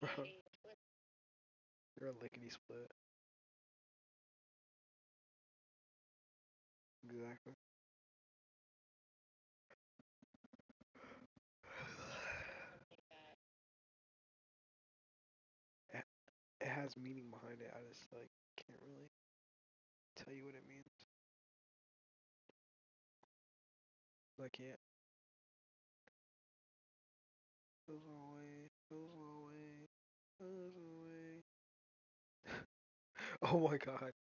Bro, you're a lickety split. Exactly. It, it has meaning behind it. I just like can't really tell you what it means. I can't. Goes away, goes away, goes away. Oh my god.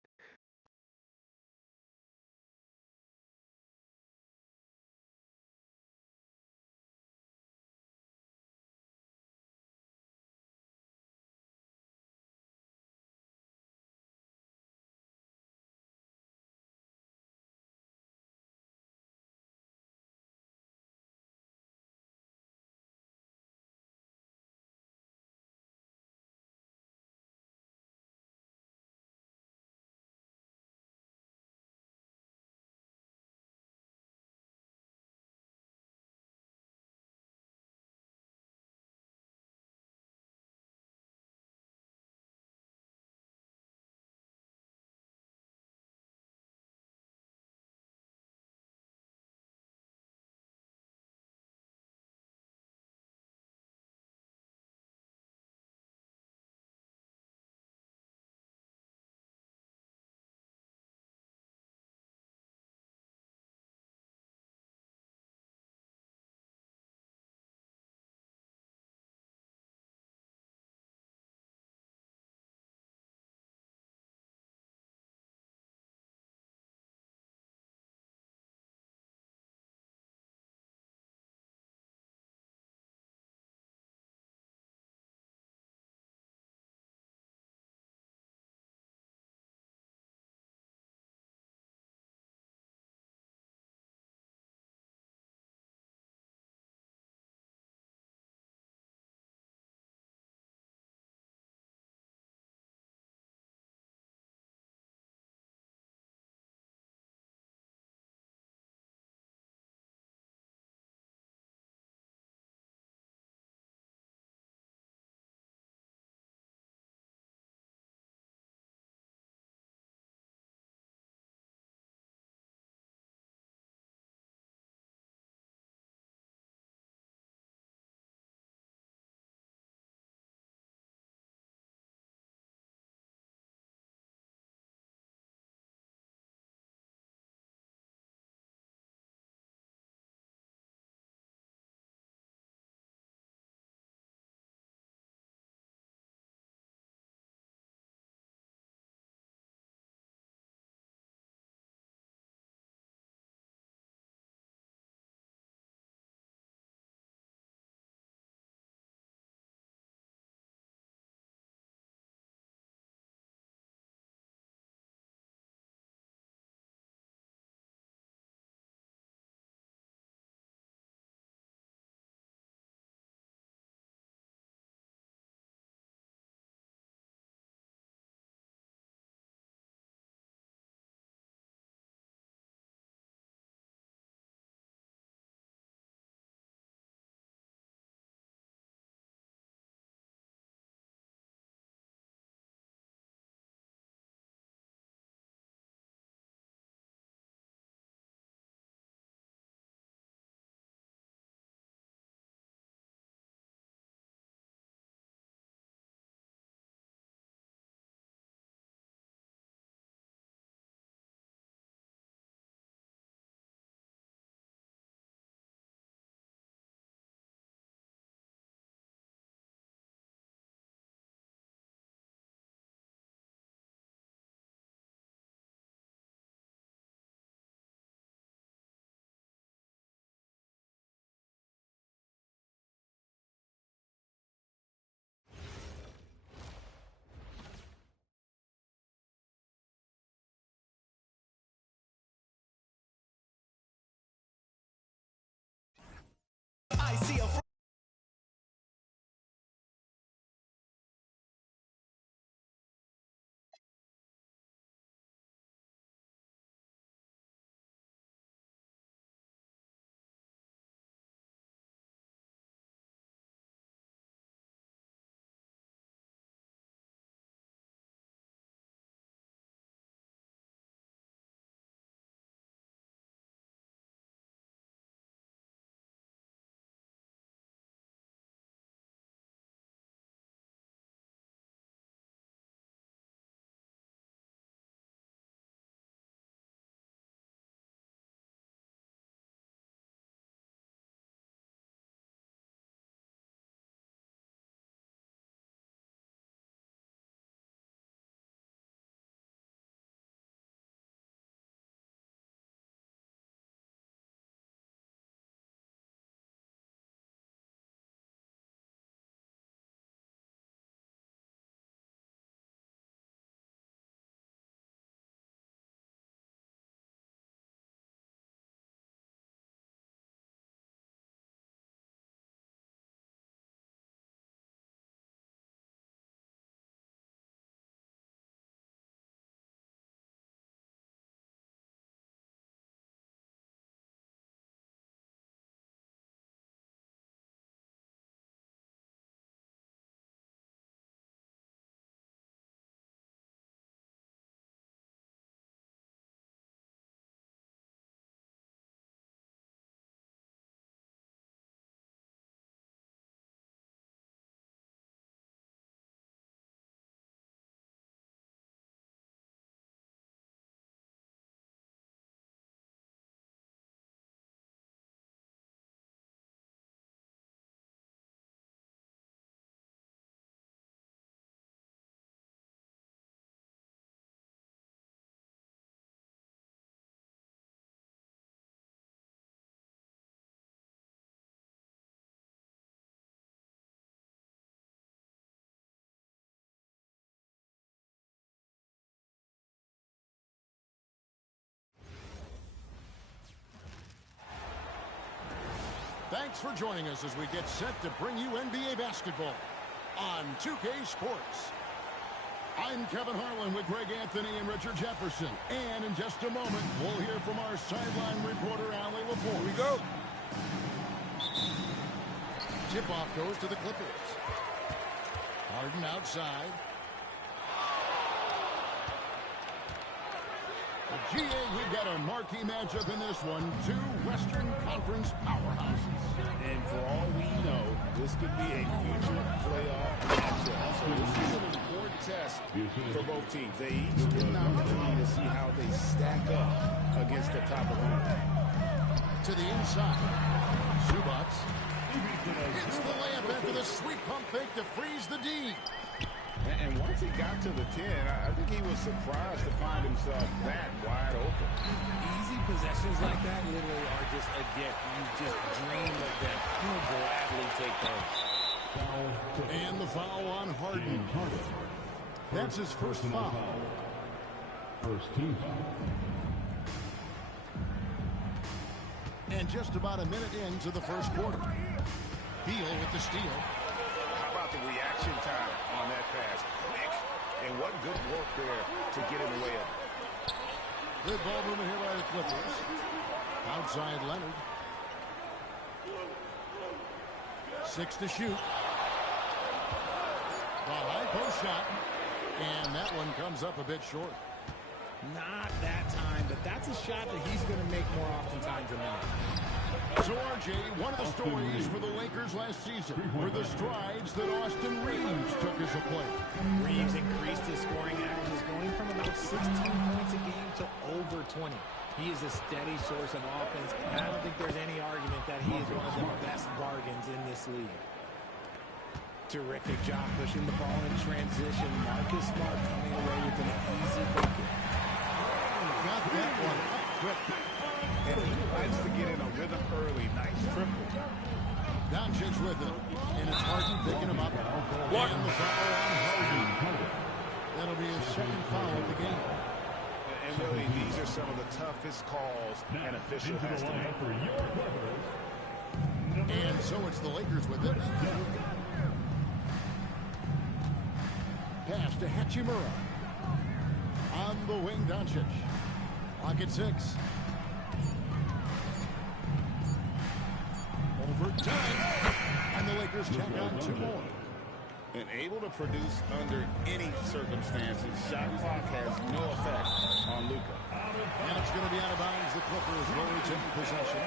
Thanks for joining us as we get set to bring you NBA basketball on 2K Sports. I'm Kevin Harlan with Greg Anthony and Richard Jefferson. And in just a moment, we'll hear from our sideline reporter, Allie LaForce. Here we go. Tip-off goes to the Clippers. Harden outside. GA, we've got a marquee matchup in this one. Two Western Conference powerhouses. And for all we know, this could be a future playoff matchup. So this is an important test for both teams. They each get an opportunity to see how they stack up against the top of the league. To the inside. Zubats hits the layup after the sweep pump fake to freeze the D. And once he got to the 10, I think he was surprised to find himself that wide open. Easy possessions like that literally are just a gift. You just dream of them. He'll gladly take those. And the foul on Harden. That's his first foul. First team foul. And just about a minute into the first quarter. Beal with the steal. How about the reaction time on that pass? Quick. And what good work there to get in the way of it. Good ball movement here by the Clippers. Outside Leonard. 6 to shoot. The high post shot. And that one comes up a bit short. Not that time, but that's a shot that he's going to make more oftentimes than not. So, RJ, one of the stories for the Lakers last season were the strides that Austin Reeves took as a player. Reeves increased his scoring averages, going from about 16 points a game to over 20. He is a steady source of offense, and I don't think there's any argument that he is one of the best bargains in this league. Terrific job pushing the ball in transition. Marcus Smart coming away with an easy bucket. Got that one up quick. And he likes to get in a rhythm early. Nice triple. Doncic with it. And it's Harden picking him up. And the foul on Harden. That'll be his second foul of the game. And really, these are some of the toughest calls an official has to make. And so it's the Lakers with it. Pass to Hachimura. On the wing, Doncic. Clock at 6. Overtime. And the Lakers tack on 2 more. And able to produce under any circumstances. Shot clock has no effect on Luka. And it's going to be out of bounds. The Clippers will retain possession.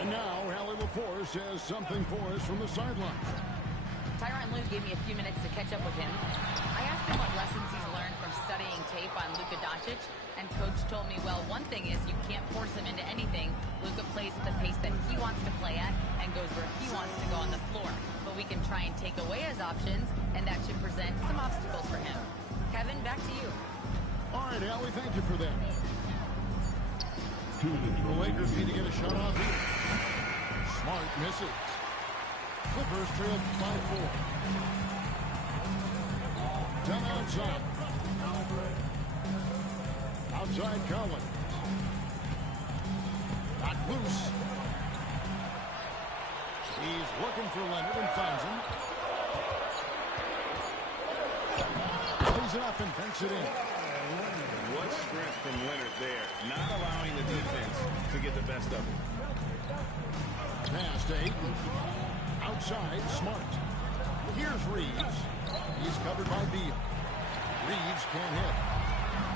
And now, Allie LaForce has something for us from the sideline. Tyronn Lue gave me a few minutes to catch up with him. I asked him what lessons he's learned from studying tape on Luka Doncic, and Coach told me, well, one thing is you can't force him into anything. Luka plays at the pace that he wants to play at and goes where he wants to go on the floor. But we can try and take away his options, and that should present some obstacles for him. Kevin, back to you. All right, Allie, thank you for that. The Lakers need to get a shot off here. Smart misses. Clippers trail by 4. Down outside. Outside Collins. Got loose. He's looking for Leonard and finds him. Plays it up and banks it in. What strength from Leonard there. Not allowing the defense to get the best of it. Pass to Ayton. Outside, Smart. Here's Reeves. He's covered by Beal. Reeves can't hit.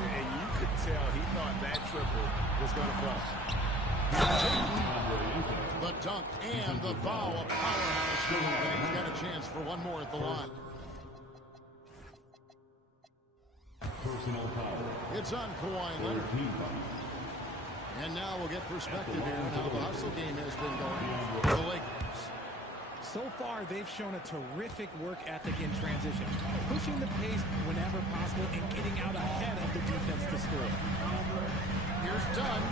And you could tell he thought that triple was going to fall. The dunk and the foul. A powerhouse move, and he's got a chance for one more at the line. Personal foul. It's on Kawhi Leonard. And now we'll get perspective here on how the hustle game has been going for the Lakers. So far, they've shown a terrific work ethic in transition, pushing the pace whenever possible and getting out ahead of the defense to score. Here's Dunn.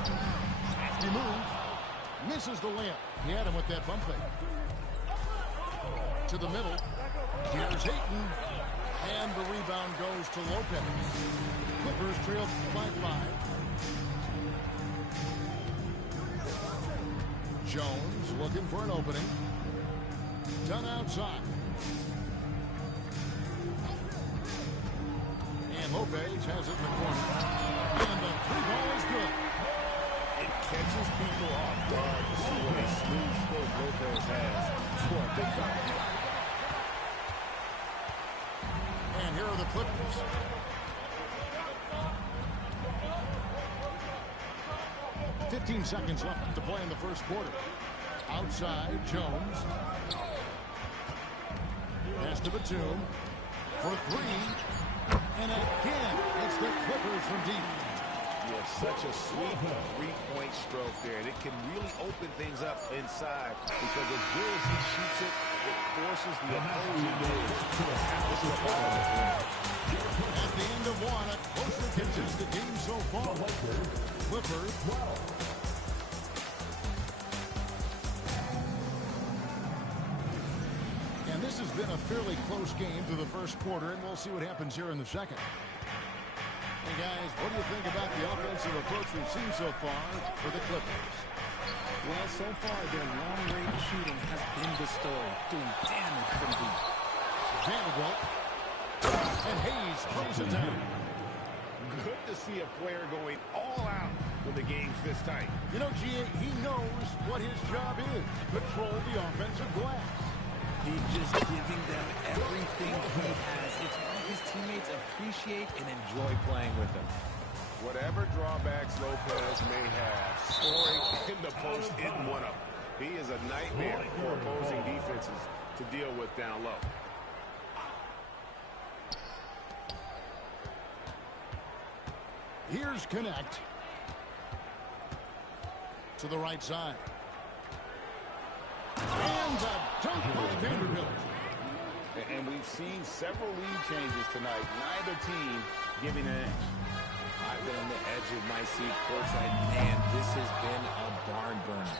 Hefty move. Misses the layup. He had him with that bump fake. To the middle. Here's Ayton. And the rebound goes to Lopez. Clippers trail by 5. Jones looking for an opening. Done outside. And Lopez has it in the corner. And the three ball is good. It catches people off guard to see what a smooth stroke Lopez has for a big foul. And here are the Clippers. "15 seconds left to play in the first quarter. Outside, Jones. Pass to Batum for three. And again, it's the Clippers from deep. Yeah, such a sweet three-point stroke there. And it can really open things up inside because as good as he shoots it, it forces the opposing team to have to follow. At the end of one, a closely contested game so far. Clippers. And this has been a fairly close game through the first quarter, and we'll see what happens here in the second. Hey, guys, what do you think about the offensive approach we've seen so far for the Clippers? Well, so far, their long-range shooting has been the story, doing damage from deep. Vanderbilt. And Hayes throws it down. Good to see a player going all out when the game's this tight. You know, G.A., he knows what his job is. Control the offensive glass. He's just giving them everything he has. It's why his teammates appreciate and enjoy playing with him. Whatever drawbacks Lopez may have, scoring in the post isn't one of them. He is a nightmare for opposing defenses to deal with down low. Here's Connect. To the right side. And the dunk by Vanderbilt. And we've seen several lead changes tonight. Neither team giving an edge. I've been on the edge of my seat courtside, and this has been a barn burner.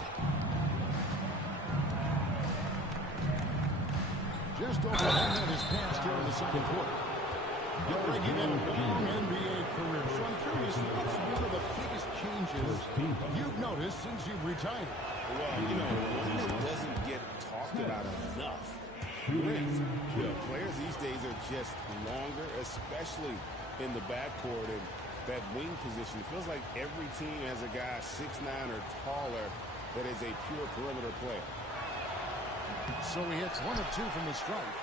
Just over half of his pass here in the second quarter. Greg, you've had a long NBA career, so I'm curious, what's one of the biggest changes you've noticed since you've retired? Well, you know, one that doesn't get talked about enough. Players these days are just longer, especially in the backcourt, and that wing position. It feels like every team has a guy 6'9" or taller that is a pure perimeter player. So he hits 1 of 2 from the stripe.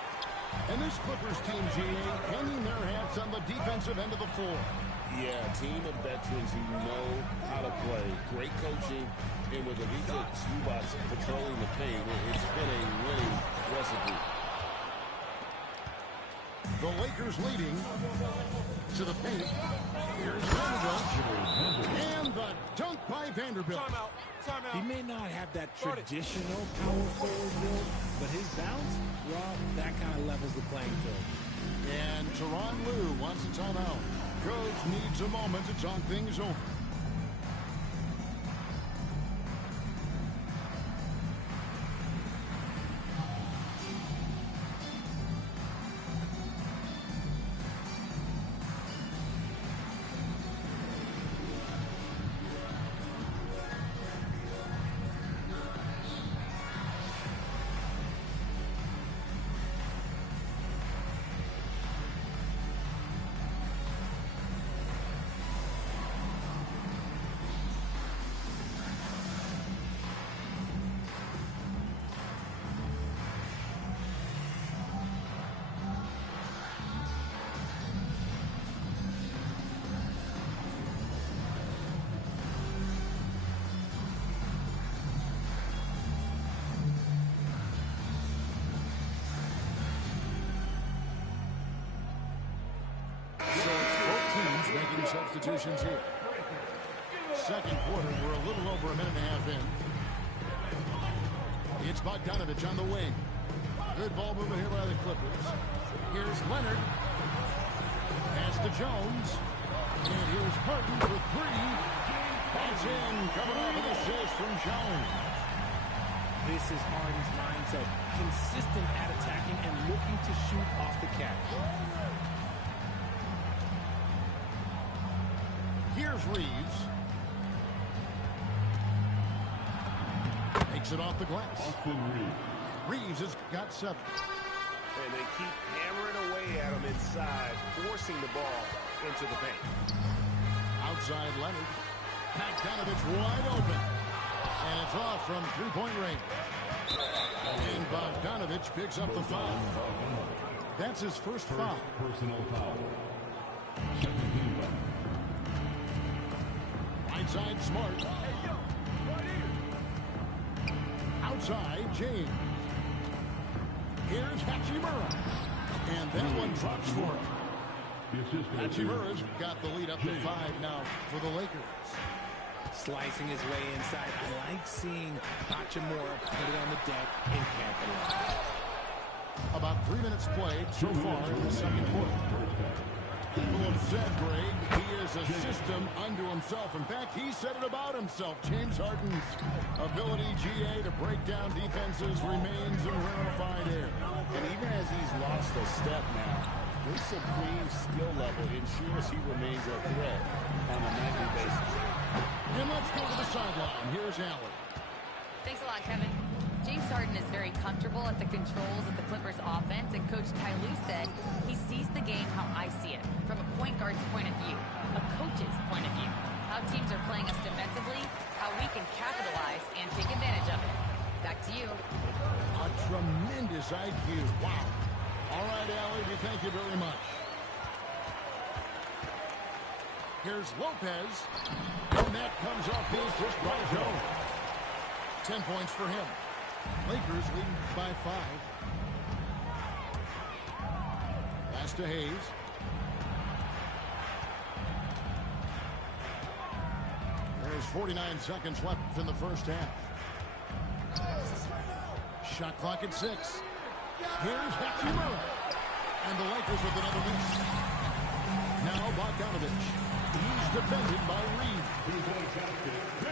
And this Clippers team, G.A., hanging their hats on the defensive end of the floor. Yeah, a team of veterans who know how to play. Great coaching. And with Ivica Zubac patrolling the paint, it's been a winning recipe. The Lakers leading to the paint. Here's Vanderbilt. And the dunk by Vanderbilt. Timeout. He may not have that traditional power forward build, but his bounce, well, that kind of levels the playing field. And Tyronn Lue wants a timeout. Coach needs a moment to talk things over. Substitutions here. Second quarter, we're a little over a minute and a half in. It's Bogdanovich on the wing. Good ball movement here by the Clippers. Here's Leonard. Pass to Jones. And here's Harden for three. That's in. Coming off an assist from Jones. This is Harden's mindset. Consistent at attacking and looking to shoot off the catch. Here's Reeves. knocks it off the glass. Austin Reeves. Reeves has got 7. And they keep hammering away at him inside, forcing the ball into the paint. Outside Leonard. Bogdanovich wide open. And it's off from three-point range. And Bogdanovich picks up the foul. That's his first foul. Personal foul. Second team foul. Right side Smart. Outside James. Here's Hachimura. And that one drops for him. Hachimura's got the lead up to 5 now for the Lakers. Slicing his way inside. I like seeing Hachimura put it on the deck and capitalize. About 3 minutes played so far in the second quarter. People have said, Greg, he is a system unto himself. In fact, he said it about himself. James Harden's ability, GA, to break down defenses remains in rarefied air. And even as he's lost a step now, his supreme skill level ensures he remains a threat on a nightly basis. And let's go to the sideline. Here's Allen. Thanks a lot, Kevin. James Harden is very comfortable at the controls of the Clippers offense, and Coach Ty Lue said he sees the game how I see it, from a point guard's point of view, a coach's point of view, how teams are playing us defensively, how we can capitalize and take advantage of it. Back to you. A tremendous IQ. Wow. All right, Allie, we thank you very much. Here's Lopez, and that comes off the assist by Jones. 10 points for him. Lakers leading by 5. Pass to Hayes. There's 49 seconds left in the first half. Shot clock at 6. Here's Hachimura. And the Lakers with another miss. Now Bogdanovich. He's defended by Reed.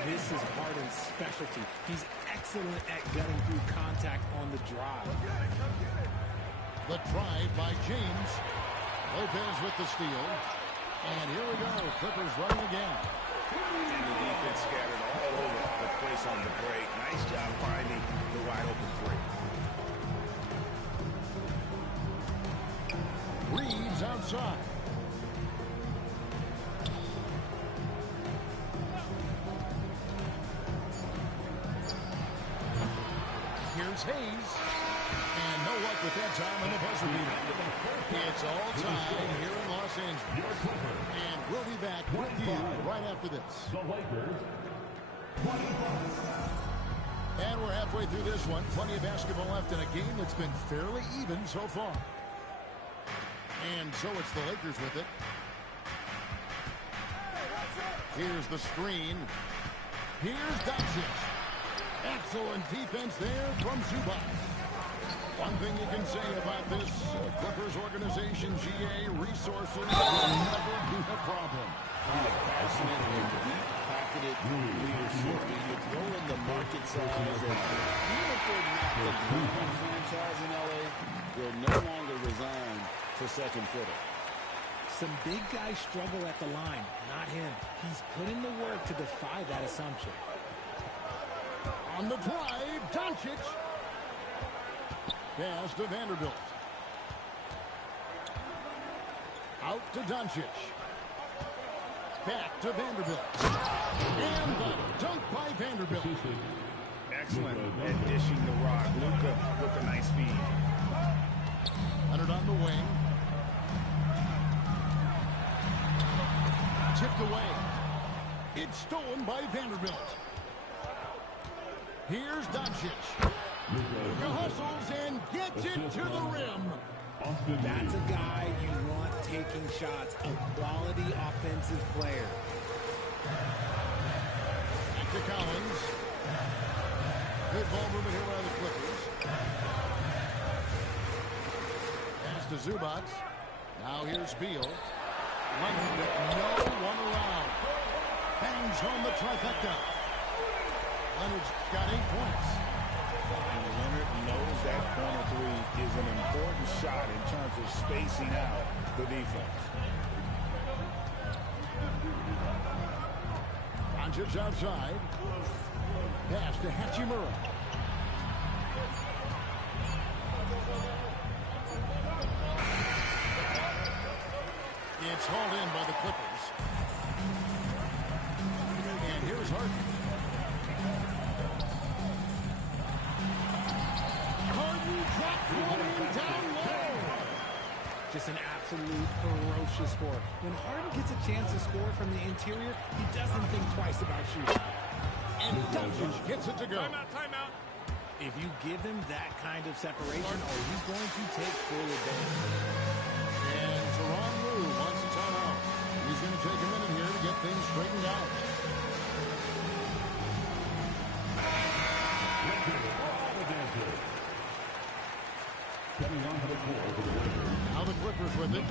This is Harden's specialty. He's excellent at getting through contact on the drive. The drive by James. Lopez with the steal. And here we go. Clippers running again. And the defense scattered all over the place on the break. Nice job finding the wide open three. Reeves outside. Here's Hayes. And no luck with that time on the buzzer beater. It's all tied here in Los Angeles. And we'll be back with you right after this. The Lakers. And we're halfway through this one. Plenty of basketball left in a game that's been fairly even so far. And so it's the Lakers with it. Here's the screen. Here's Doncic. Excellent defense there from Zubac. One thing you can say about this Clippers organization, GA, resources will never be a problem. Passionate and deep-pocketed leadership. You throw in the market size, and even if they're not the leading franchise in LA, they're no longer resigned to second fiddle. Some big guys struggle at the line, not him. He's put in the work to defy that assumption. On the drive, Doncic. Pass to Vanderbilt. Out to Doncic. Back to Vanderbilt. And the dunk by Vanderbilt. Excellent at dishing the rock. Luka with a nice feed. Leonard on the wing. Tipped away. It's stolen by Vanderbilt. Here's Doncic. Luka hustles and gets it to the rim. That's a guy you want taking shots, a quality offensive player. Back to Collins. Good ball movement here by the Clippers. Pass to Zubac. Now here's Beal. Leonard with no one around. Bangs home the trifecta. Leonard's got 8 points. And Leonard knows that corner three is an important shot in terms of spacing out the defense. Doncic outside. Pass to Hachimura. It's hauled in by the Clippers. And here's Harden. Harden drops one in down low. Just an absolute ferocious score. When Harden gets a chance to score from the interior, he doesn't think twice about shooting. And Doncic gets it to go. Timeout. If you give him that kind of separation, he's going to take full advantage. And Tyronn Lue wants a timeout. He's going to take a minute here to get things straightened out. Coming onto the floor for the Lakers. Now the Clippers with it.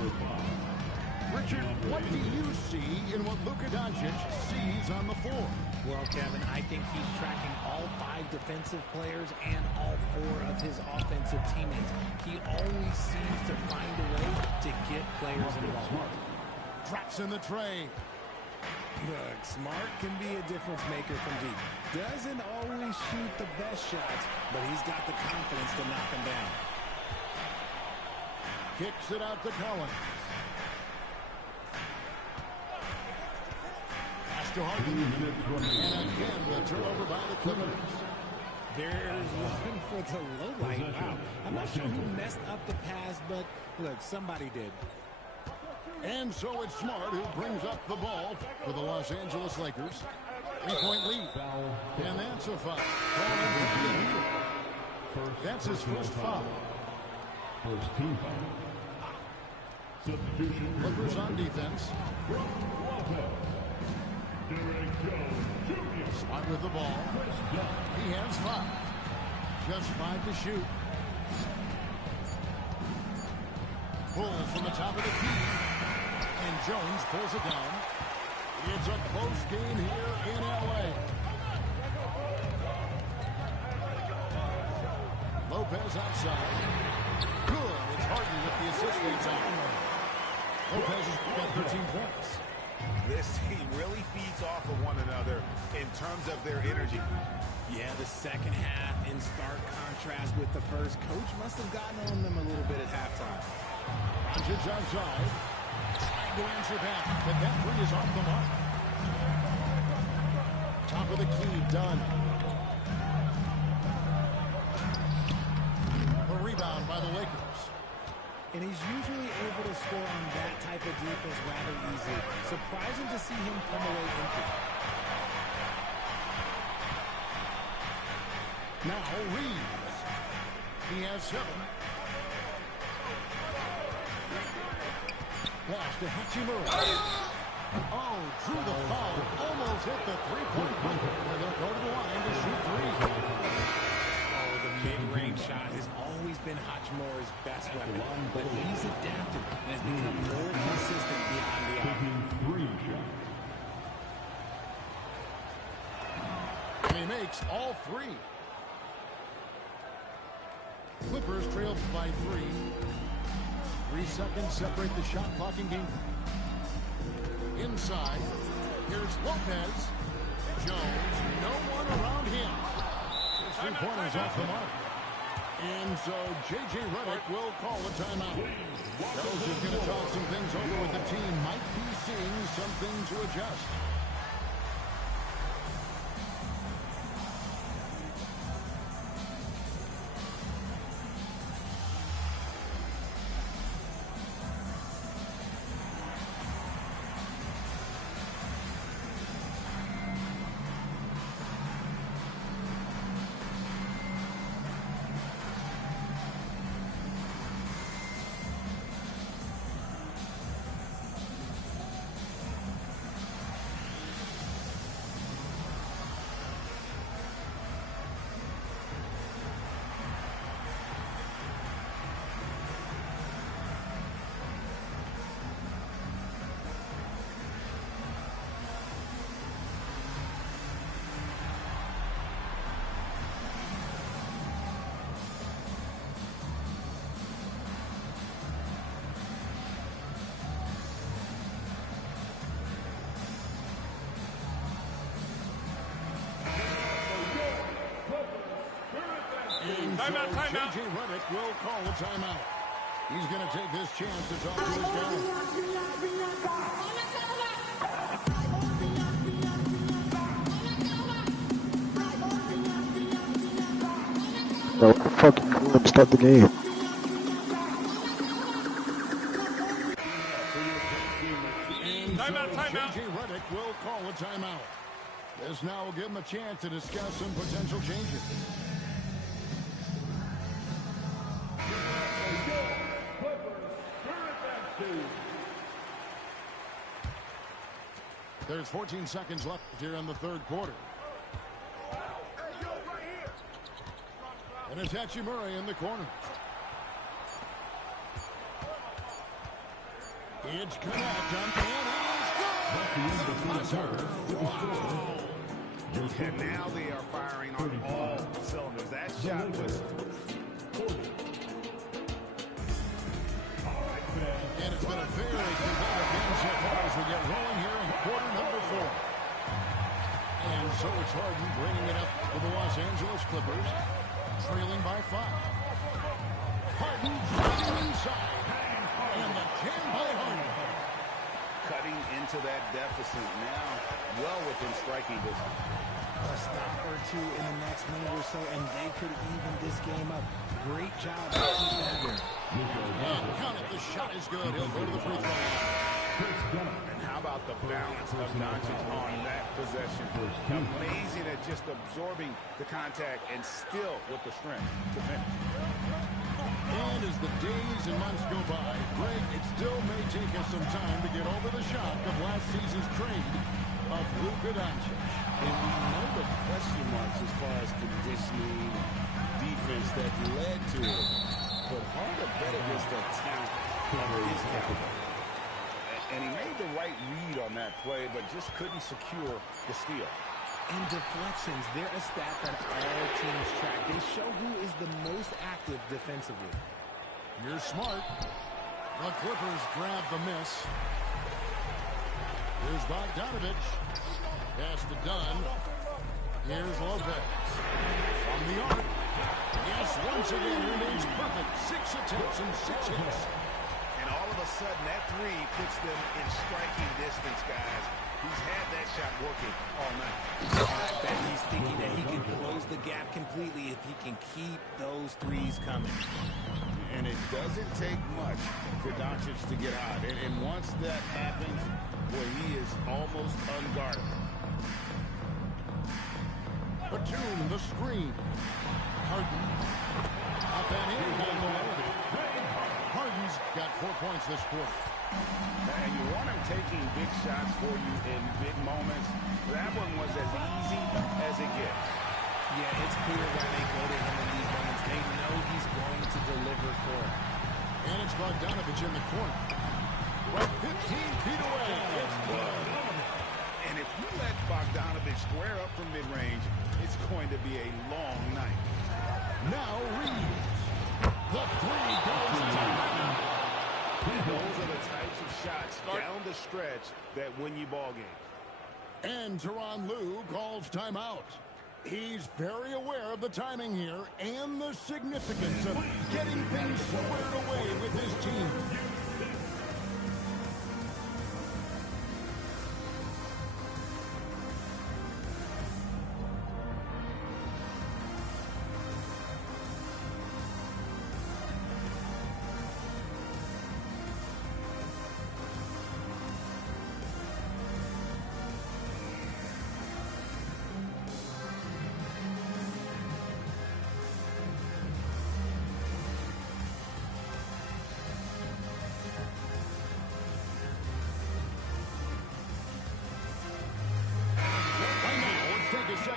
Richard, what do you see in what Luka Doncic sees on the floor? Well, Kevin, I think he's tracking all 5 defensive players and all 4 of his offensive teammates. He always seems to find a way to get players involved. Drops in the tray. Look, Smart can be a difference maker from deep. Doesn't always shoot the best shots, but he's got the confidence to knock them down. Kicks it out to Collins. Pass to Harden. And again, the turnover by the Clippers. There's one for the low light. Wow. I'm not sure who messed up the pass, but look, somebody did. And so it's Smart who brings up the ball for the Los Angeles Lakers. 3-point lead. And that's a foul. That's his first foul. First team foul. Substitution. Clippers on defense. Smart with the ball. He has 5. Just 5 to shoot. Pulls from the top of the key. And Jones pulls it down. It's a close game here in L.A. Lopez outside. Good. It's Harden with the assist inside. Lopez has got 13 points. This team really feeds off of one another in terms of their energy. Yeah, the second half in stark contrast with the first. Coach must have gotten on them a little bit at halftime. Doncic outside. Trying to answer back, but that 3 is off the mark. Top of the key, done. A rebound by the Lakers. And he's usually able to score on that type of defense rather easily. Surprising to see him come away empty. Now Reeves. He has 7. Pass to Hachimura. Oh, drew the foul. Almost hit the 3-point bunker. Where they'll go to the line to shoot 3. Oh, the mid-range shot has always been Hachimura's best weapon. But he's adapted and has become more consistent beyond the arc. Taking 3 shots. And he makes all 3. Clippers trailed by 3. 3 seconds separate the shot clock in game. Inside, here's Lopez. Jones, no one around him. His 3-pointer's off the mark. And so J.J. Redick will call a timeout. Coach is going to talk some things over with the team. Might be seeing something to adjust. Timeout. J.J. Redick will call a timeout. He's going to take this chance to talk to his guy. Bro, what the fuck are you doing? Start the game. J.J. Redick will call a timeout. This now will give him a chance to discuss some potential changes. There's 14 seconds left here in the third quarter. And it's Hachimura in the corner. It's connect on And now they are firing on all cylinders. That shot was... And it's been a very competitive game so far as we get rolling here in quarter number 4. And so it's Harden bringing it up for the Los Angeles Clippers, trailing by 5. Harden driving inside. And the jam by Harden. Cutting into that deficit now, well within striking distance. A stop or two in the next minute or so, and they could even this game up. Great job to keep that here. Count it. The shot is good. He'll go to the free throw line. And how about the balance of Doncic on that possession? Amazing at just absorbing the contact and still with the strength to finish. And as the days and months go by, Greg, it still may take us some time to get over the shock of last season's trade of Luka Doncic. And we know the question marks as far as conditioning, defense that led to it. But hard to bet against the talent of his caliber. And he made the right read on that play, but just couldn't secure the steal. And deflections, they're a stat that all teams track. They show who is the most active defensively. You're smart. The Clippers grab the miss. Here's Bogdanovich. Pass to Dunn. Here's Lopez. From the arc. Yes, once again, he remains perfect. 6 attempts and 6 hits. And all of a sudden, that three puts them in striking distance, guys. He's had that shot working all night. I bet he's thinking that he can close the gap completely if he can keep those threes coming. And it doesn't take much for Doncic to get hot. And once that happens, boy, he is almost unguardable. Batum, the screen. Harden. Up and in on the way. Harden's got 4 points this quarter. And you want him taking big shots for you in big moments. That one was as easy as it gets. Yeah, it's clear why they go to him in these moments. They know he's going to deliver for it. And it's Bogdanovich in the corner. Right 15 feet away. It's good. And if you let Bogdanovich square up from mid-range, it's going to be a long night. Now Reeves. The three goes down. Those are the types of shots down the stretch that win you ball games. And Tyronn Lue calls timeout. He's very aware of the timing here and the significance of getting things squared away with his team.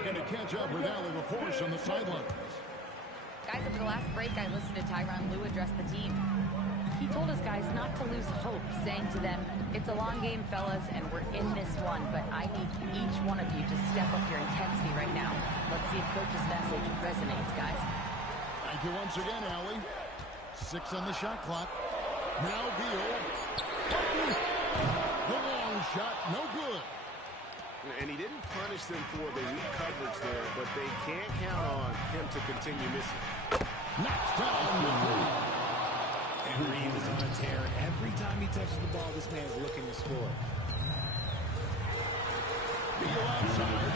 To catch up with Allie LaForce on the sidelines. Guys, over the last break, I listened to Tyronn Lue address the team. He told his guys not to lose hope, saying to them, it's a long game, fellas, and we're in this one, but I need each one of you to step up your intensity right now. Let's see if Coach's message resonates, guys. Thank you once again, Allie. 6 on the shot clock. Now Beal. The long shot, no good. And he didn't punish them for the weak coverage there, but they can't count on him to continue missing. Knocks down the three. And Reeves is on a tear. Every time he touches the ball, this man's looking to score. Beal outside.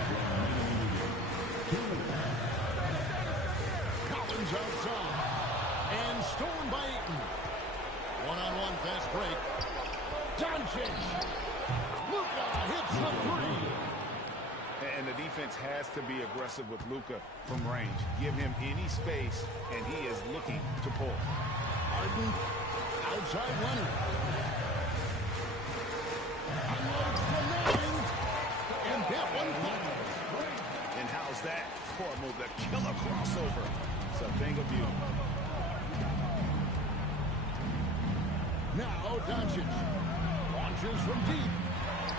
Collins outside. And stolen by Ayton. One-on-one fast break. Doncic. Luka hits the three. And the defense has to be aggressive with Luka from range. Give him any space, and he is looking to pull. Harden outside Leonard. Unloads from 9. And that one falls. And how's that for a move? The killer crossover. It's a thing of beauty. Now Doncic launches from deep.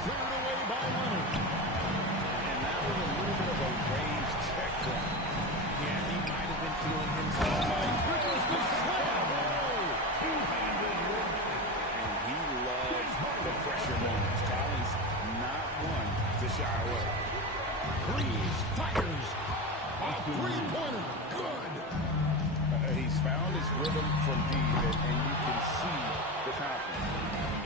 Cleared away by Leonard. And that was a little bit of a range check for him. Yeah, he might have been feeling himself. Oh my goodness, the slam! And he loves the pressure moments. Collins not one to shy away. Breeze fires. A three-pointer. Good. He's found his rhythm from deep, and you can see the confidence.